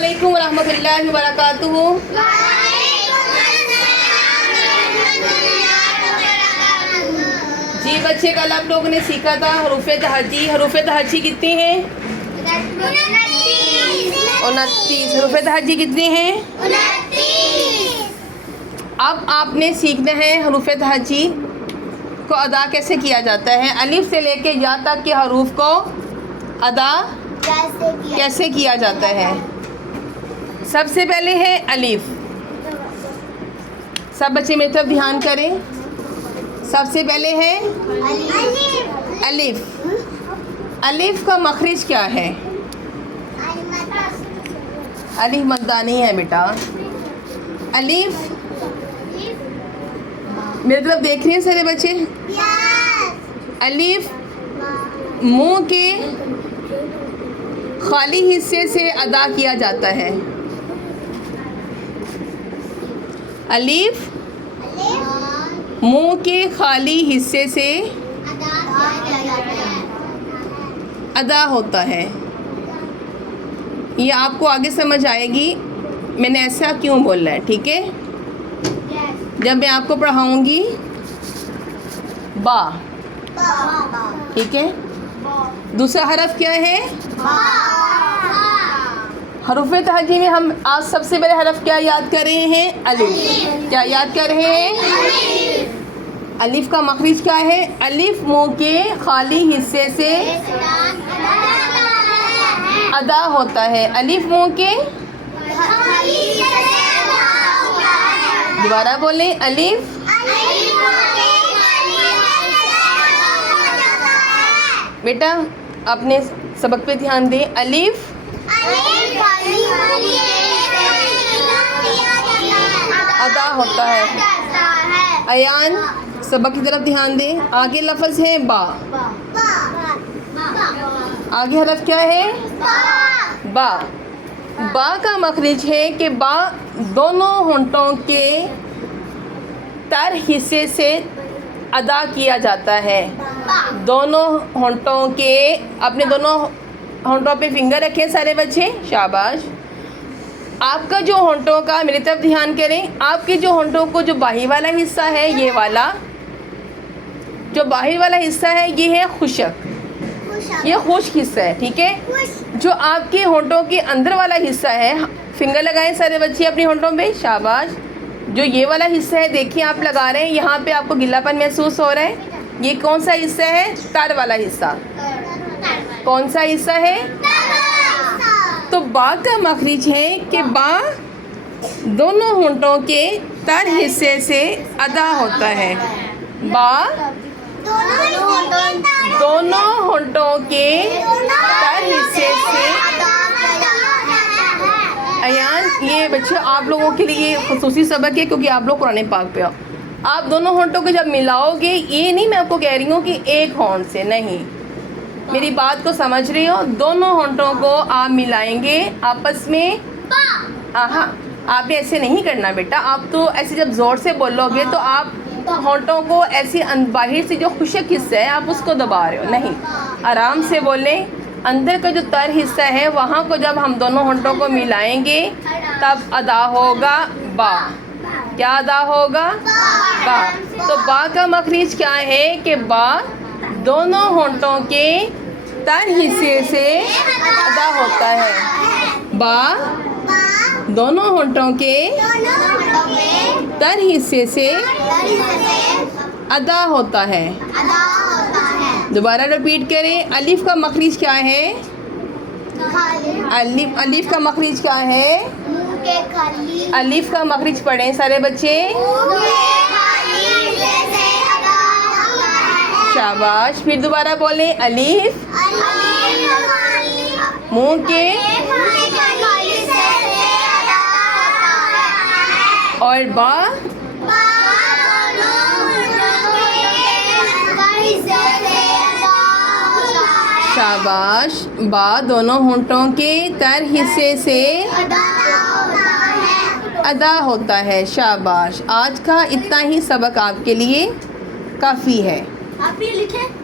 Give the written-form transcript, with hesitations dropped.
अस्सलामुअलैकुम रहमतुल्लाहि व बरकातुहू। जी बच्चे, कल आप लोगों ने सीखा था हरूफ़े तहज्जी। हरूफ़े तहज्जी कितने हैं? 29। हरूफ़े तहज्जी कितने हैं? 29। अब आपने सीखना है हरूफ़े तहज्जी को अदा कैसे किया जाता है। अलिफ से लेके या तक के हरूफ को अदा कैसे किया जाता है। सबसे पहले है अलिफ। सब बच्चे मेरी तरफ ध्यान करें। सबसे पहले है अलिफ। अलिफ का मखरिज क्या है? अलिफ मद्दा नहीं है बेटा। अलिफ मेरी तरफ देख रहे हैं सारे बच्चे? अलिफ मुंह के खाली हिस्से से अदा किया जाता है। अलिफ मुंह के खाली हिस्से से अदा होता है। ये आपको आगे समझ आएगी मैंने ऐसा क्यों बोला है, ठीक है? जब मैं आपको पढ़ाऊंगी बा, ठीक है? दूसरा हरफ क्या है? हरूफ़े तहज्जी में हम आज सबसे पहले हरफ क्या याद कर रहे हैं? अलिफ। क्या याद कर रहे हैं? अलिफ का मखरिज क्या है? अलिफ मुंह के खाली हिस्से से अदा होता है। अलिफ मुंह के दोबारा बोलें, अलिफ बेटा अपने सबक पे ध्यान दें। अलिफ अदा होता है। अयान सबक की तरफ ध्यान दें। आगे लफ्ज़ है बा। आगे हरफ क्या है? बा। बा का मखरिज है कि बा दोनों होंठों के तर हिस्से से अदा किया जाता है। दोनों होंठों के, अपने दोनों होंठों पे फिंगर रखें सारे बच्चे, शाबाश। आपका जो होंठों का, मेरी तरफ ध्यान करें, आपके जो होंठों को जो बाहर वाला हिस्सा है, ये वाला जो बाहर वाला हिस्सा है ये है खुशक, ये खुश्क हिस्सा है, ठीक है? जो आपके होंठों के अंदर वाला हिस्सा है, फिंगर लगाएं सारे बच्चे अपने होंठों पे, शाबाश। जो ये वाला हिस्सा है देखिए आप लगा रहे हैं, यहाँ पे आपको गिल्लापन महसूस हो रहा है। ये कौन सा हिस्सा है? तर वाला हिस्सा। कौन सा हिस्सा है? तो बा का मखरिज है कि बा दोनों होंठों के तर हिस्से से अदा होता है। बा दोनों होंठों के तर हिस्से से। अयान ये बच्चे आप लोगों के लिए खुसूसी सबक है क्योंकि आप लोग कुरान पाक पे हो। आप दोनों होंठों को जब मिलाओगे, ये नहीं मैं आपको कह रही हूँ कि एक होंठ से, नहीं, मेरी बात को समझ रही हो? दोनों होंठों को आप मिलाएंगे आपस में। हाँ, आप ऐसे नहीं करना बेटा। आप तो ऐसे जब ज़ोर से बोलोगे तो आप होंठों को ऐसे बाहर से जो खुशक हिस्सा है आप उसको दबा रहे हो, नहीं, आराम से बोलें। अंदर का जो तर हिस्सा है वहाँ को जब हम दोनों होंठों को मिलाएंगे तब अदा होगा बा। क्या अदा होगा? बा। तो बा का मखरिज क्या है कि बा दोनों होंठों के तर हिस्से से अदा होता है। बा दोनों होंठों के तर हिस्से से अदा होता है। दोबारा रिपीट करें। अलिफ का मखरिज क्या है? अलिफ का मखरिज क्या है? अलिफ का मखरिज पढ़ें सारे बच्चे, शाबाश। फिर दोबारा बोलें, अलिफ मुंह के और बा शाबाश। बा दोनों होंठों के तर हिस्से से अदा होता है, शाबाश। आज का इतना ही सबक आपके लिए काफ़ी है। आप ये लिखें।